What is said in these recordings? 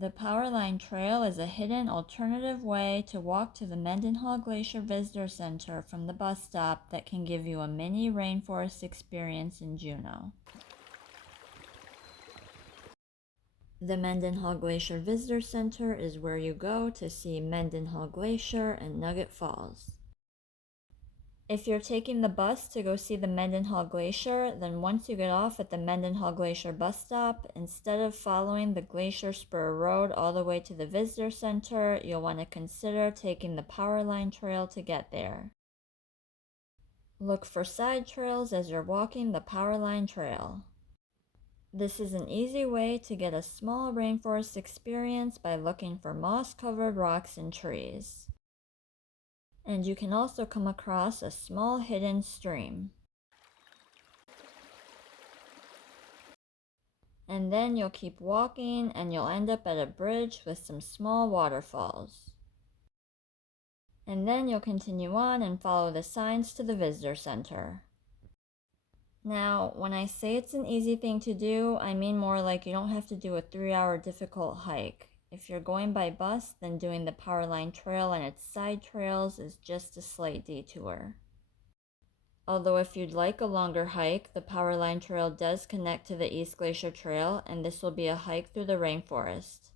The Powerline Trail is a hidden alternative way to walk to the Mendenhall Glacier Visitor Center from the bus stop that can give you a mini rainforest experience in Juneau. The Mendenhall Glacier Visitor Center is where you go to see Mendenhall Glacier and Nugget Falls. If you're taking the bus to go see the Mendenhall Glacier, then once you get off at the Mendenhall Glacier bus stop, instead of following the Glacier Spur Road all the way to the visitor center, you'll want to consider taking the Powerline Trail to get there. Look for side trails as you're walking the Powerline Trail. This is an easy way to get a small rainforest experience by looking for moss-covered rocks and trees. And you can also come across a small hidden stream. And then you'll keep walking and you'll end up at a bridge with some small waterfalls. And then you'll continue on and follow the signs to the visitor center. Now, when I say it's an easy thing to do, I mean more like you don't have to do a 3-hour difficult hike. If you're going by bus, then doing the Powerline Trail and its side trails is just a slight detour. Although if you'd like a longer hike, the Powerline Trail does connect to the East Glacier Trail, and this will be a hike through the rainforest.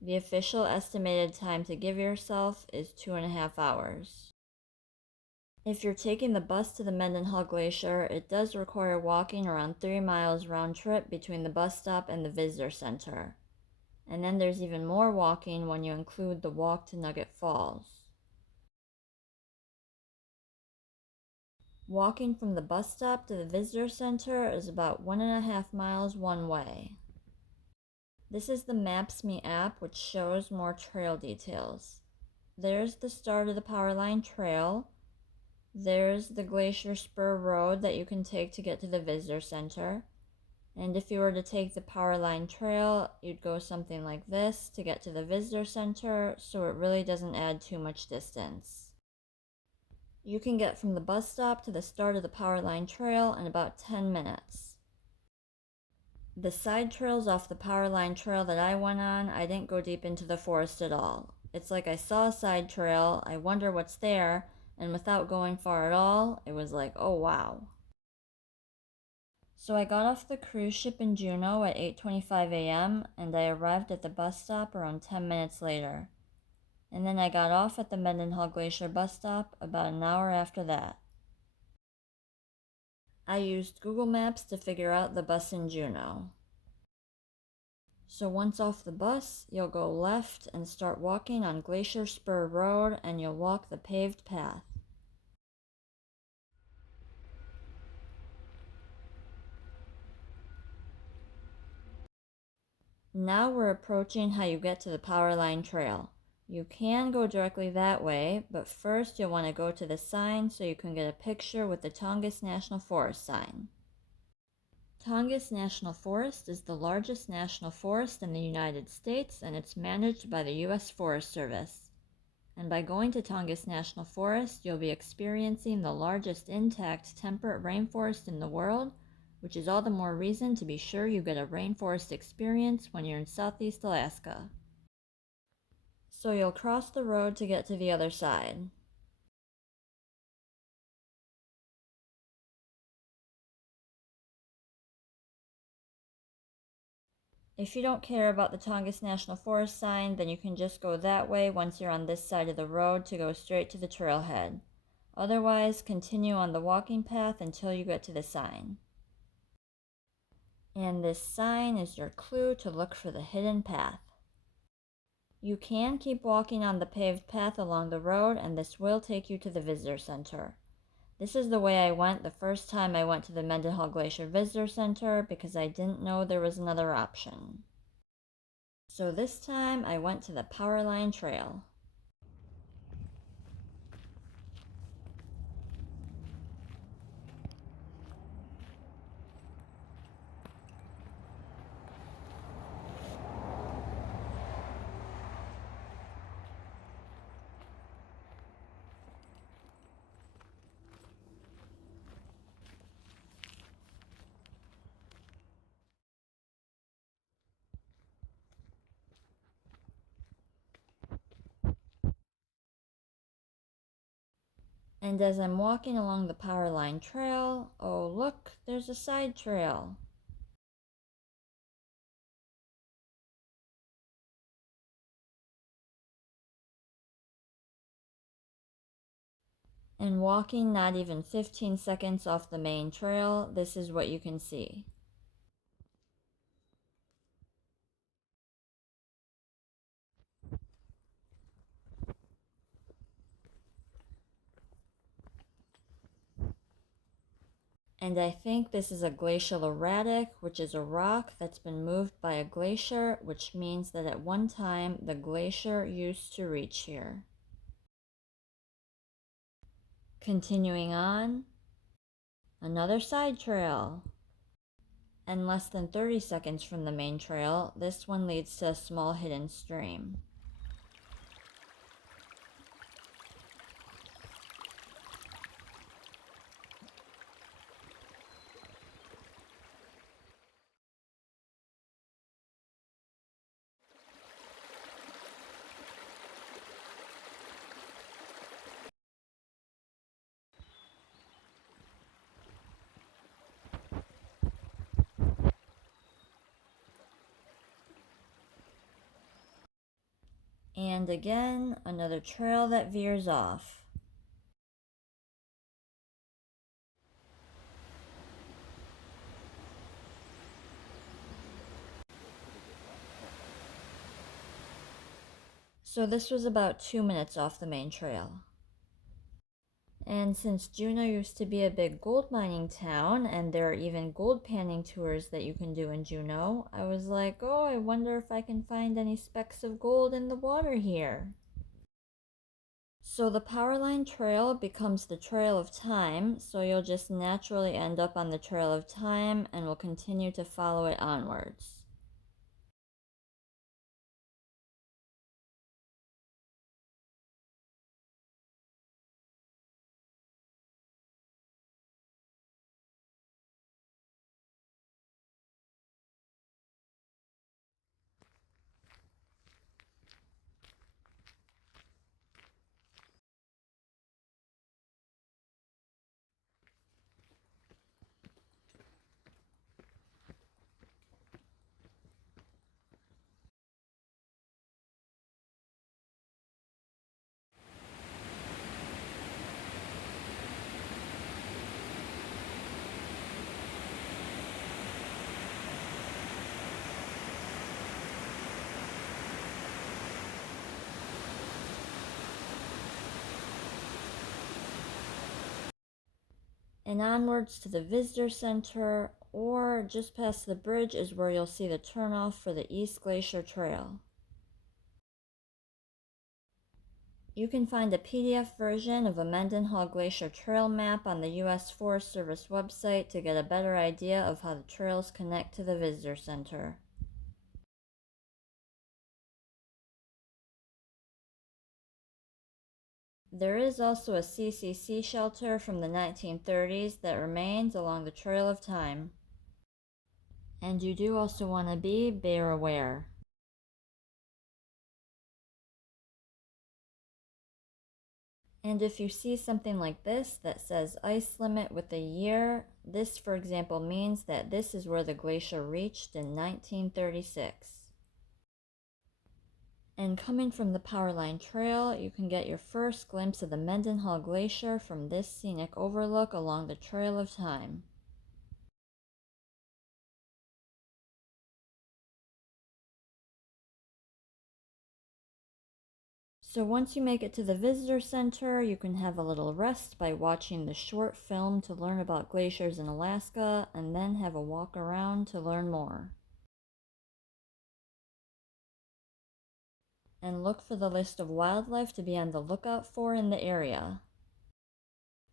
The official estimated time to give yourself is 2.5 hours. If you're taking the bus to the Mendenhall Glacier, it does require walking around 3 miles round trip between the bus stop and the visitor center. And then there's even more walking when you include the walk to Nugget Falls. Walking from the bus stop to the visitor center is about 1.5 miles one way. This is the Maps.me app, which shows more trail details. There's the start of the Powerline Trail. There's the Glacier Spur Road that you can take to get to the visitor center. And if you were to take the Powerline Trail, you'd go something like this to get to the visitor center, so it really doesn't add too much distance. You can get from the bus stop to the start of the Powerline Trail in about 10 minutes. The side trails off the Powerline Trail that I went on, I didn't go deep into the forest at all. It's like I saw a side trail, I wonder what's there, and without going far at all, it was like, oh wow. So I got off the cruise ship in Juneau at 8:25 a.m. and I arrived at the bus stop around 10 minutes later. And then I got off at the Mendenhall Glacier bus stop about an hour after that. I used Google Maps to figure out the bus in Juneau. So once off the bus, you'll go left and start walking on Glacier Spur Road and you'll walk the paved path. Now we're approaching how you get to the Powerline Trail. You can go directly that way, but first you'll want to go to the sign so you can get a picture with the Tongass National Forest sign. Tongass National Forest is the largest national forest in the United States, and it's managed by the U.S. Forest Service. And by going to Tongass National Forest, you'll be experiencing the largest intact temperate rainforest in the world, which is all the more reason to be sure you get a rainforest experience when you're in Southeast Alaska. So you'll cross the road to get to the other side. If you don't care about the Tongass National Forest sign, then you can just go that way once you're on this side of the road to go straight to the trailhead. Otherwise, continue on the walking path until you get to the sign. And this sign is your clue to look for the hidden path. You can keep walking on the paved path along the road, and this will take you to the visitor center. This is the way I went the first time I went to the Mendenhall Glacier Visitor Center because I didn't know there was another option. So this time I went to the Powerline Trail. And as I'm walking along the Powerline Trail, oh look, there's a side trail. And walking not even 15 seconds off the main trail, this is what you can see. And I think this is a glacial erratic, which is a rock that's been moved by a glacier, which means that at one time the glacier used to reach here. Continuing on, another side trail. And less than 30 seconds from the main trail, this one leads to a small hidden stream. And again, another trail that veers off. So this was about 2 minutes off the main trail. And since Juneau used to be a big gold mining town, and there are even gold panning tours that you can do in Juneau, I was like, oh, I wonder if I can find any specks of gold in the water here. So the Powerline Trail becomes the Trail of Time, so you'll just naturally end up on the Trail of Time and will continue to follow it onwards. And onwards to the visitor center, or just past the bridge is where you'll see the turnoff for the East Glacier Trail. You can find a PDF version of a Mendenhall Glacier Trail map on the U.S. Forest Service website to get a better idea of how the trails connect to the visitor center. There is also a CCC shelter from the 1930s that remains along the Trail of Time. And you do also want to be bear aware. And if you see something like this that says ice limit with a year, this for example means that this is where the glacier reached in 1936. And coming from the Powerline Trail, you can get your first glimpse of the Mendenhall Glacier from this scenic overlook along the Trail of Time. So once you make it to the visitor center, you can have a little rest by watching the short film to learn about glaciers in Alaska, and then have a walk around to learn more. And look for the list of wildlife to be on the lookout for in the area.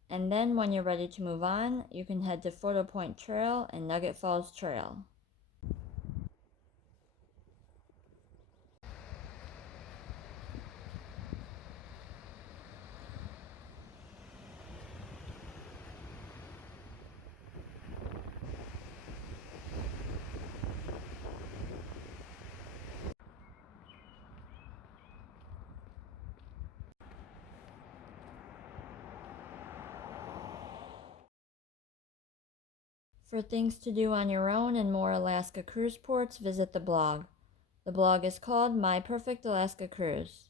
And then when you're ready to move on, you can head to Photo Point Trail and Nugget Falls Trail. For things to do on your own and more Alaska cruise ports, visit the blog. The blog is called My Perfect Alaska Cruise.